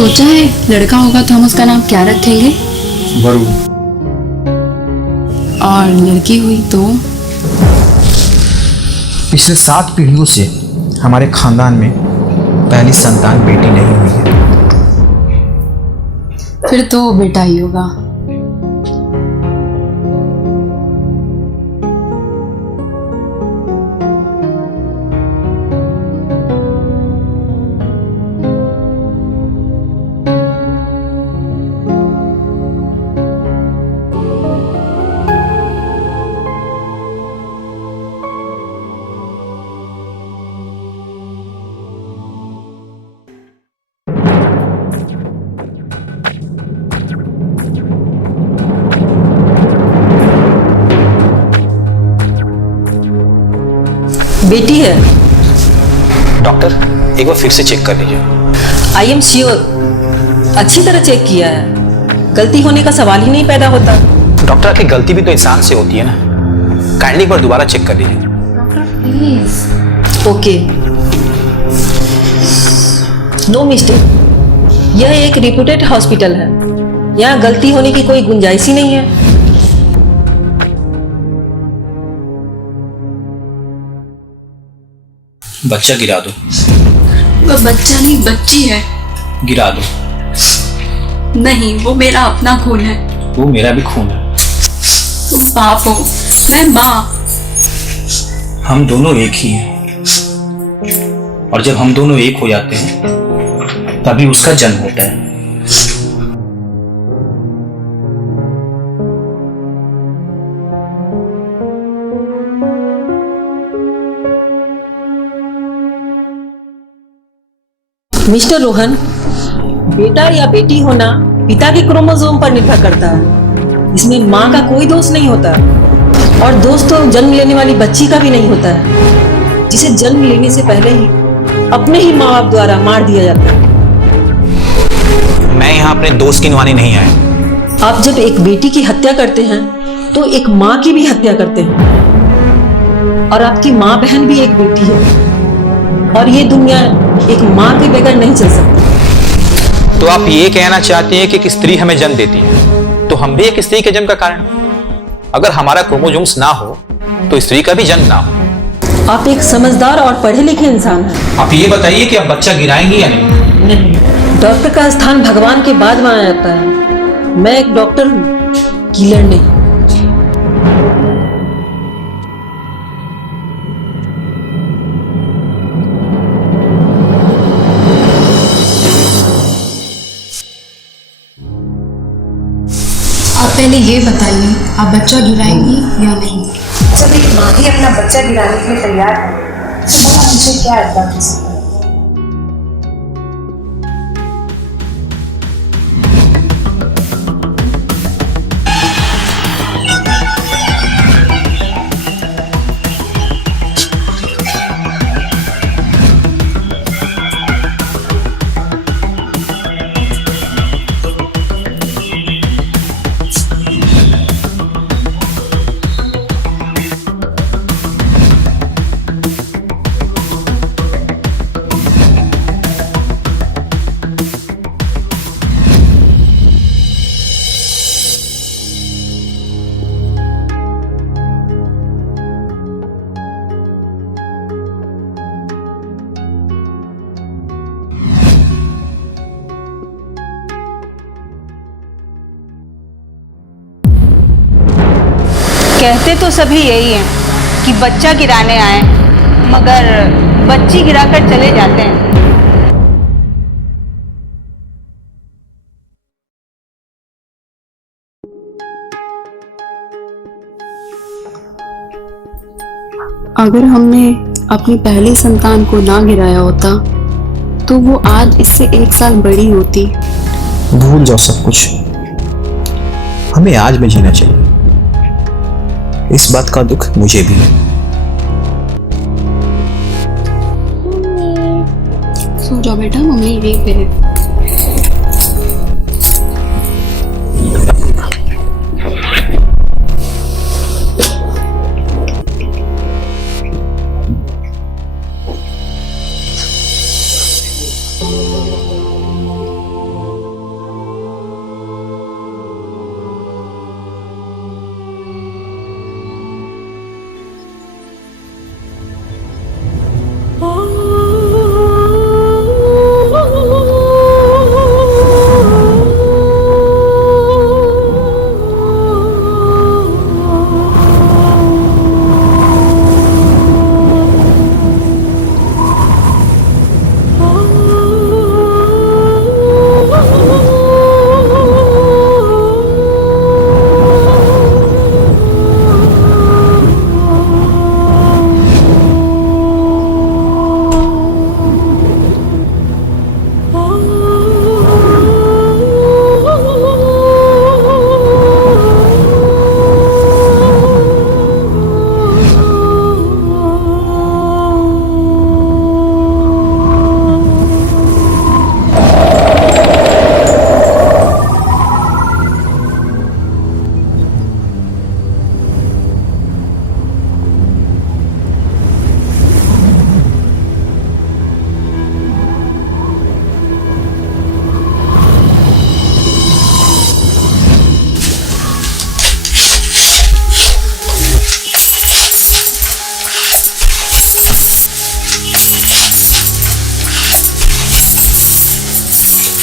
सोचा है लड़का होगा तो हम उसका नाम क्या रखेंगे? वरुण। और लड़की हुई तो? पिछले 7 पीढ़ियों से हमारे खानदान में पहली संतान बेटी नहीं हुई है। फिर तो बेटा ही होगा। बेटी है। डॉक्टर एक बार फिर से चेक कर लीजिए। आई एम श्योर अच्छी तरह चेक किया है, गलती होने का सवाल ही नहीं पैदा होता। डॉक्टर आपकी गलती भी तो इंसान से होती है ना, काइंडली एक बार दोबारा चेक कर लीजिए। Doctor please. Okay, no mistake. यह एक रिप्यूटेड हॉस्पिटल है, यहाँ गलती होने की कोई गुंजाइश ही नहीं है। बच्चा गिरा दो। वो बच्चा नहीं बच्ची है। गिरा दो। नहीं, वो मेरा अपना खून है। वो मेरा भी खून है। तुम बाप हो, मैं माँ। हम दोनों एक ही हैं, और जब हम दोनों एक हो जाते हैं तभी उसका जन्म होता है। मिस्टर रोहन, बेटा या बेटी होना पिता के क्रोमोसोम पर निर्भर करता है। इसमें माँ का कोई दोष नहीं होता, और दोष तो जन्म लेने वाली बच्ची का भी नहीं होता है, जिसे जन्म लेने से पहले ही अपने ही माँ बाप द्वारा मार दिया जाता है। मैं यहाँ अपने दोस्त की निभाने नहीं आया। आप जब एक बेटी की हत्या करते हैं तो एक माँ की भी हत्या करते हैं, और आपकी माँ बहन भी एक बेटी है, और ये दुनिया एक माँ के बगैर नहीं चल सकती। तो आप ये कहना चाहते हैं कि एक स्त्री हमें जन्म देती है तो हम भी एक स्त्री के जन्म का कारण? अगर हमारा क्रोमोसोम्स ना हो तो स्त्री का भी जन्म ना हो। आप एक समझदार और पढ़े लिखे इंसान हैं। आप ये बताइए कि आप बच्चा गिराएंगी या नहीं? नहीं, डॉक्टर का स्थान भगवान के बाद माना जाता है। मैं एक डॉक्टर हूँ, किलर नहीं। आप पहले ये बताइए, आप बच्चा गिराएंगी या नहीं? जब एक माँ ही अपना बच्चा गिराने के लिए तैयार है तो भला मुझे क्या अड्डा कर सकता है? कहते तो सभी यही हैं कि बच्चा गिराने आए, मगर बच्ची गिराकर चले जाते हैं। अगर हमने अपनी पहली संतान को ना गिराया होता तो वो आज इससे 1 साल बड़ी होती। भूल जाओ सब कुछ, हमें आज में जीना चाहिए। इस बात का दुख मुझे भी है। सो जाओ बेटा, मम्मी यहीं पे है।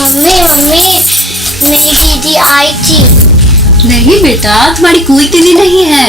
मम्मी मम्मी मेरी दीदी आई थी। नहीं बेटा, तुम्हारी कोई दीदी नहीं है।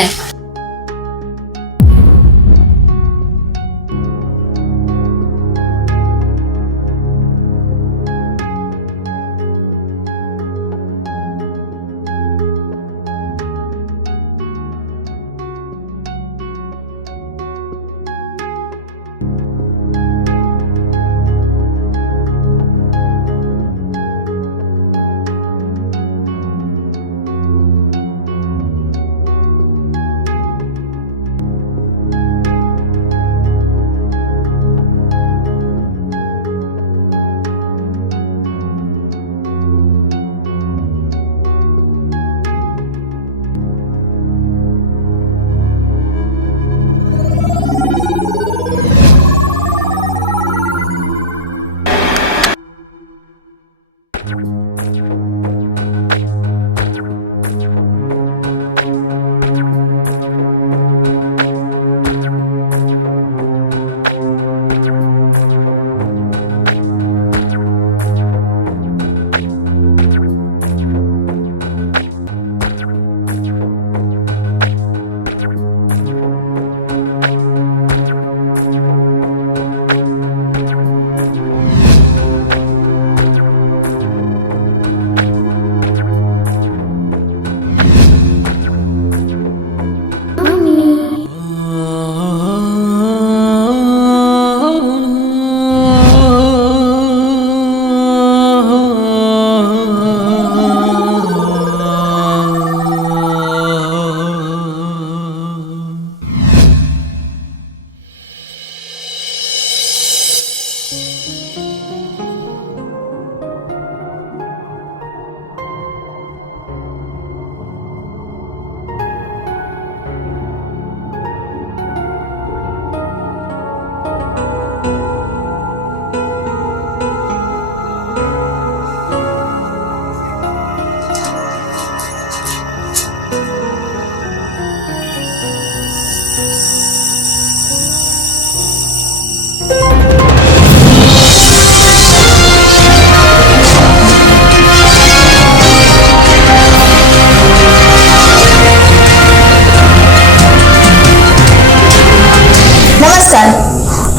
नमस्कार।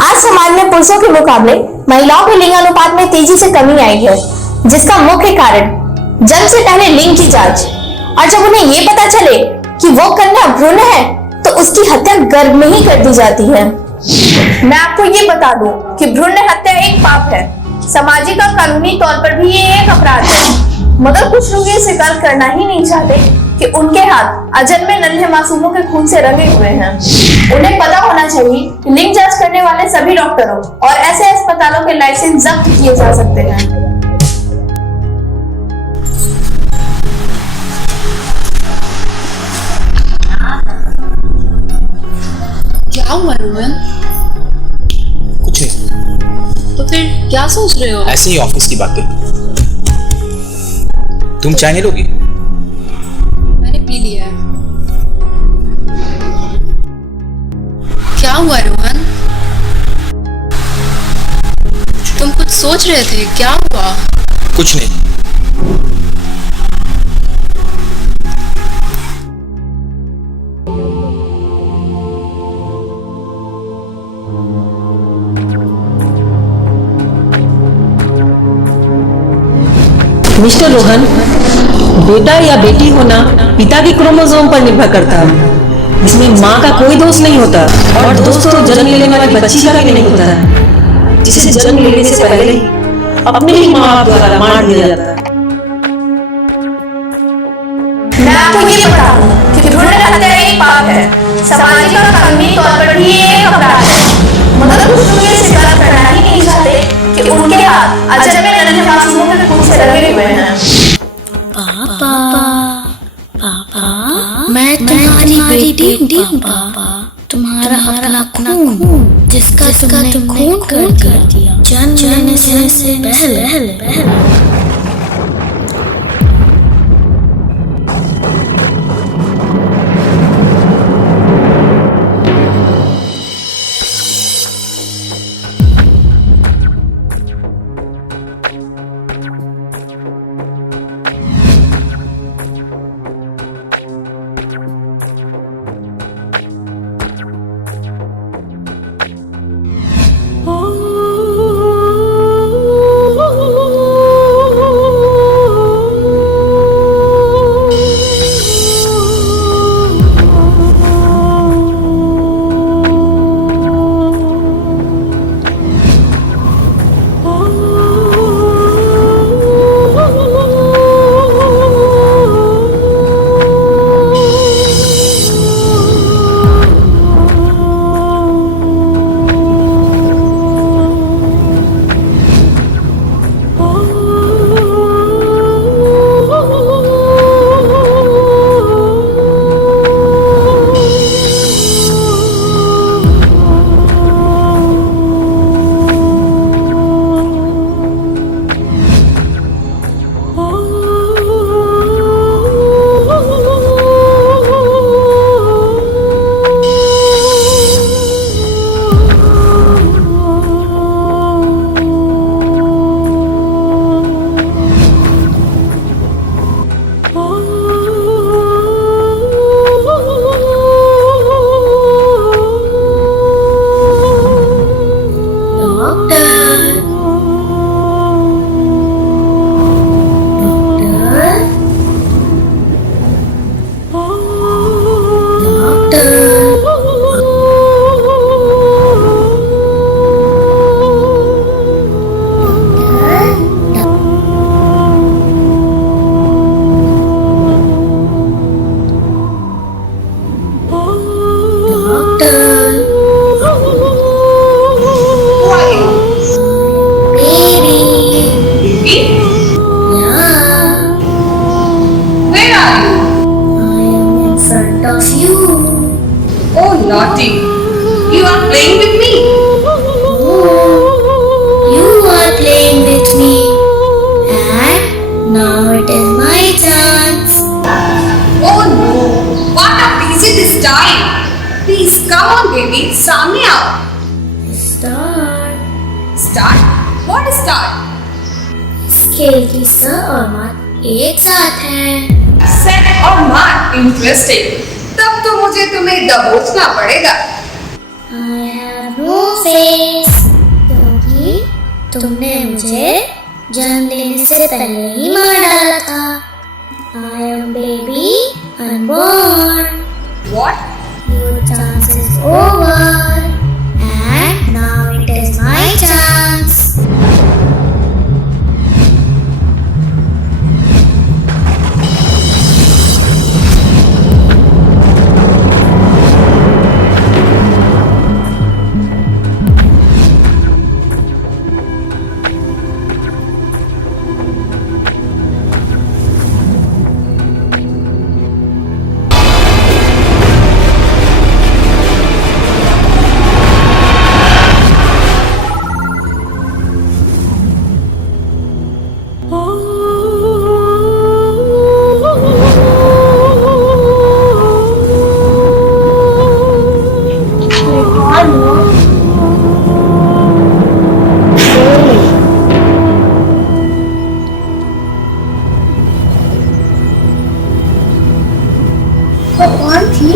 आज समाज में पुरुषों के मुकाबले महिलाओं के लिंग अनुपात में तेजी से कमी आई है, जिसका मुख्य कारण जन्म से पहले लिंग की जांच, और जब उन्हें ये पता चले कि वो कन्या भ्रूण है तो उसकी हत्या गर्भ में ही कर दी जाती है। मैं आपको ये बता दूं कि भ्रूण हत्या एक पाप है। सामाजिक और कानूनी तौर पर भी ये एक अपराध है, मगर कुछ लोग ये स्वीकार करना ही नहीं चाहते कि उनके हाथ अजन्मे नन्हे मासूमों के खून से रंगे हुए हैं। उन्हें पता होना चाहिए कि लिंग जांच करने वाले सभी डॉक्टरों और ऐसे अस्पतालों के लाइसेंस जब्त किए जा सकते हैं। क्या हुआ रोहन? कुछ नहीं, तो फिर क्या सोच रहे हो? ऐसे ही ऑफिस की बातें। तुम चाय नहीं लोगी? मैंने पी लिया है। क्या हुआ रोहन? तुम कुछ सोच रहे थे, क्या हुआ? कुछ नहीं। मिस्टर रोहन, बेटा या बेटी होना पिता के क्रोमोसोम पर निर्भर करता है। इसमें माँ का कोई दोष नहीं होता, और दोष तो जन्म लेने वाली बच्ची का भी नहीं होता है, जिसे जन्म लेने से पहले ही अपने ही माँ बाप द्वारा मार दिया जाता है। मैं आपको ये बता दूं कि भ्रूण हत्या एक पाप है। सामाजिक और कानूनी तौर पर भी ये एक अपराध है, मगर कुछ लोग ये स्वीकार करना ही नहीं चाहते कि उनके हाथ अजन्मे नन्हे मासूमों के खून से रंगे हुए हैं। पापा पापा मैं तुम्हारी बेटी हूँ पापा। तुम्हारा अपना खून जिसका तुमने खून कर दिया जन्म लेने से पहले। What start? स्केल की स और मात एक साथ हैं। सेट और मार्क, इंटरेस्टिंग। तब तो मुझे तुम्हें दबोचना पड़ेगा। I have no face क्योंकि तुमने मुझे जन्म लेने से पहले ही मार डाला था। I am baby unborn. What? Your chance is over and now it is my chance. वो कौन थी?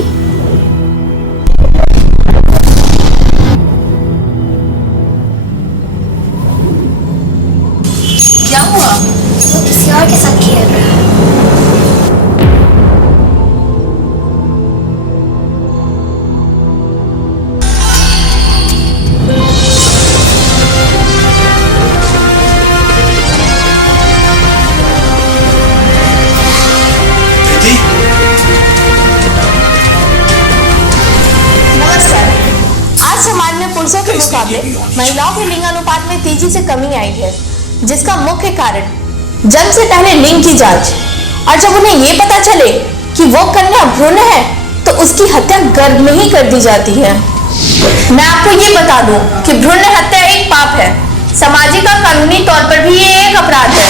क्या हुआ? वो किसी और के साथ खेल रहा है। नमस्कार। आज समाज में पुरुषों के मुकाबले महिलाओं के लिंग अनुपात में तेजी से कमी आई है, जिसका मुख्य कारण जन्म से पहले लिंग की जांच, और जब उन्हें ये पता चले कि वो कन्या भ्रूण है तो उसकी हत्या गर्भ में ही कर दी जाती है। मैं आपको ये बता दूं कि भ्रूण हत्या एक पाप है। सामाजिक और कानूनी तौर पर भी ये एक अपराध है,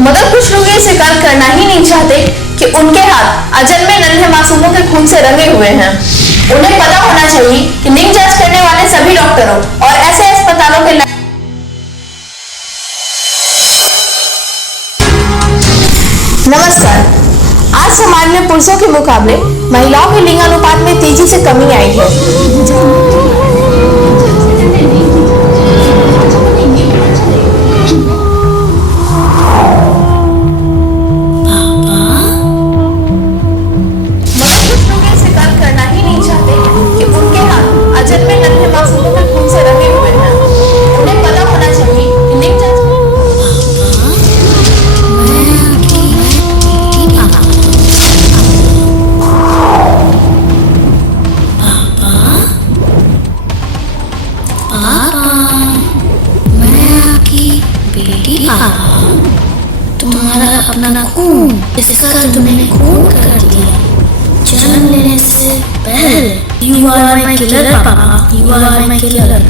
मगर कुछ लोग ये स्वीकार करना ही नहीं चाहते कि उनके हाथ अजन्मे नन्हे मासूमों के खून से रंगे हुए हैं। उन्हें पता होना चाहिए कि लिंग जांच करने वाले सभी डॉक्टरों और ऐसे अस्पतालों के नमस्कार। आज समाज में पुरुषों के मुकाबले महिलाओं के लिंग अनुपात में तेजी से कमी आई है। तुम्हारा अपना खून जिसका तुमने खून कर दिया जन्म लेने से पहले। यू आर माई किलर पापा, यू आर माई किलर।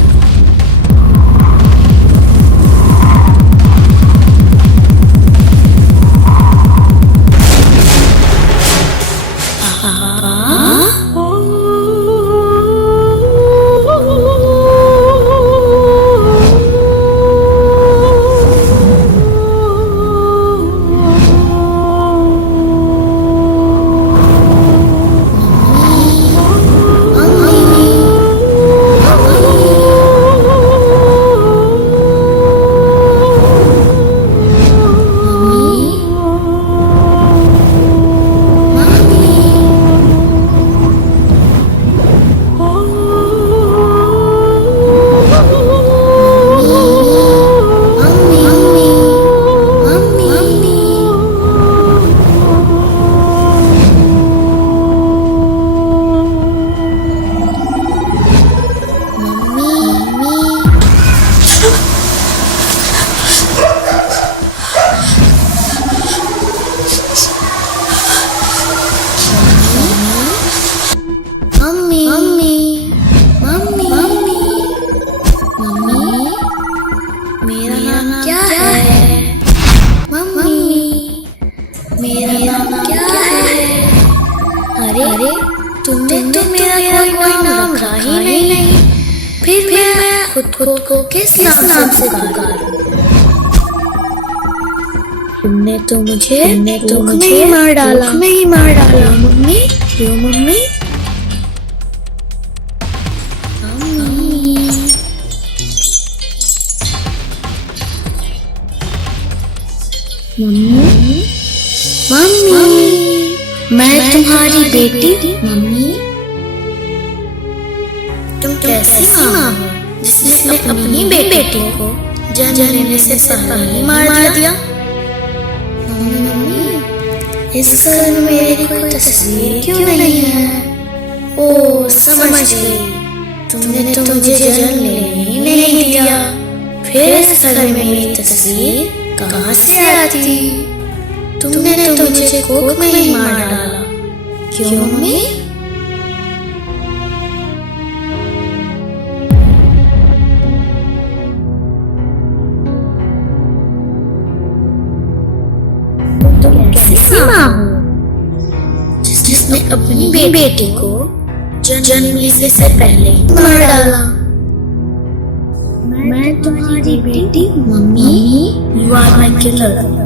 तुमने तो मेरा कोई नाम रखा ही नहीं। फिर मैं खुद को किस नाम से पुकारूं? तुमने तो मुझे मार डाला, मम्मी, क्यों मम्मी? मम्मी, मैं तुम्हारी बेटी। मम्मी, तुम कैसी माँ हो जिसने अपनी बेटी को जन्म लेने से पहले मार दिया? मम्मी, इस घर में मेरी कोई तस्वीर क्यों नहीं है? ओ, समझ गई, तुमने तो मुझे जन्म लेने ही नहीं दिया। फिर इस घर में मेरी तस्वीर कहाँ से आती? तुमने तो मुझे कोख में ही मार डाला। क्यों मम्मी? तुम कैसी माँ हो जिसने अपनी बेटी को जन्म लेने से पहले मार डाला? मैं तुम्हारी बेटी। Mummy, you are my killer.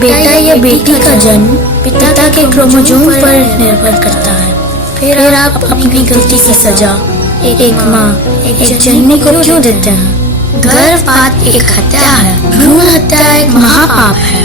बेटा या बेटी का जन्म पिता के क्रोमोसोम पर निर्भर करता है। फिर आप अपनी गलती की सजा एक माँ, एक जननी को क्यों देते हैं? गर्भपात एक हत्या है, भ्रूण हत्या एक महापाप है।